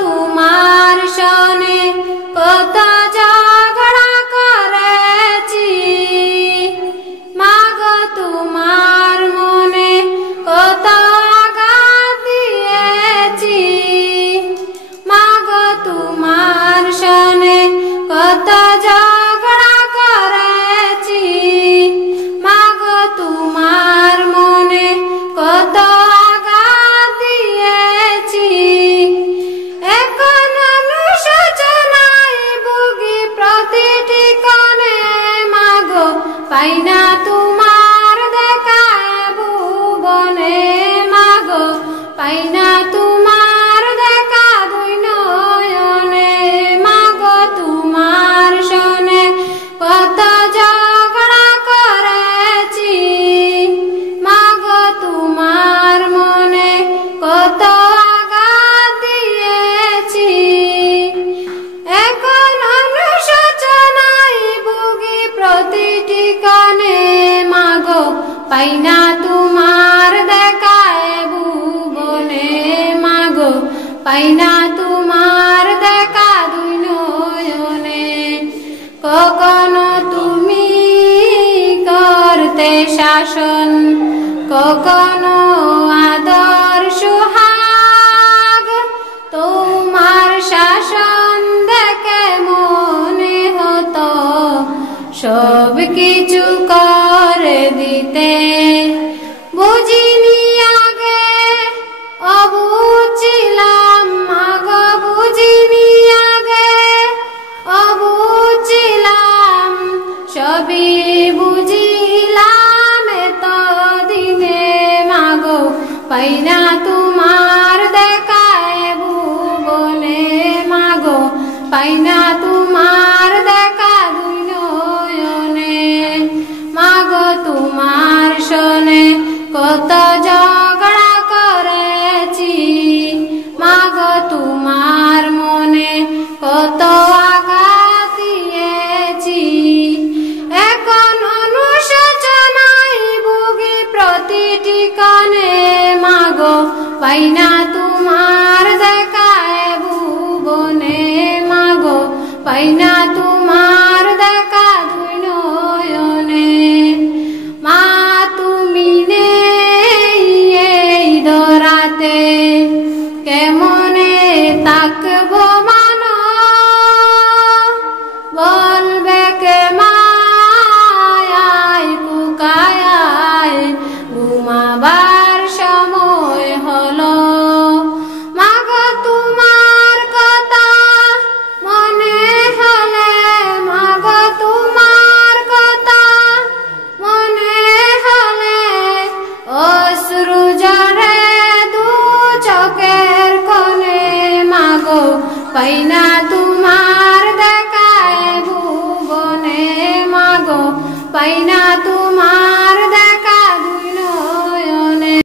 তোমার সনে কত ঝগড়া করেছি, মাগো তোমার মনে কত আঘাত দিয়েছি, মাগো তোমার সনে কত ঝগড়া করেছি, মাগো তোমার মনে কত আঘাত দিয়েছি। এখন অনুশোচনায় ভুগি প্রতিটি ক্ষণে, মাগো পাই না তোমার দেখা ভুবনে, মাগো পাই না তোমার দেখা দুই নয়নে, মাগো তোমার সনে কত ঝগড়া করেছি, মাগো তোমার মনে কত আঘাত দিয়েছি। এখন অনুশোচনায় ভুগি প্রতিটি ক্ষণে, মাগো পাই না তোমার দেখা ভুবনে, মাগো পাই না তোমার দেখা দুই নয়নে। কখনো তুমি করতে শাসন, কখনো আদর সুহাগ, তোমার শাসন দেখে মনে হতো সব কিছু করে দিতে। বুঝিনি আগে, অবুঝ ছিলাম, মাগো বুঝিনি আগে, অবুঝ ছিলাম, সবই বুঝিলাম এতদিনে, মাগো পাই না তোমার দেখা ভুবনে, মাগো পাই না তোমার দেখা দুই নয়নে, মাগো তোমার সনে কত ঝগড়া করেছি, মাগো তোমার মনে কত আঘাত দিয়েছি। এখন অনুশোচনায় ভুগি প্রতিটি ক্ষণে, মাগো পাই না তোমার দেখা ভুবনে, মাগো পাই না তোমার দেখা দুই নয়নে। মা তুমি নেই এই ধরাতে, কেমনে থাকবো মানো, বলবে কে মায়ায় কুকায়, ঘুমাবার সময় হলো, মাগো তোমার কথা মনে হলে, মাগো তোমার কথা মনে হলে, অশ্রু ঝরে দু চোখের কোণে, মাগো পাই না তোমার দেখা ভুবনে, মাগো পাই না।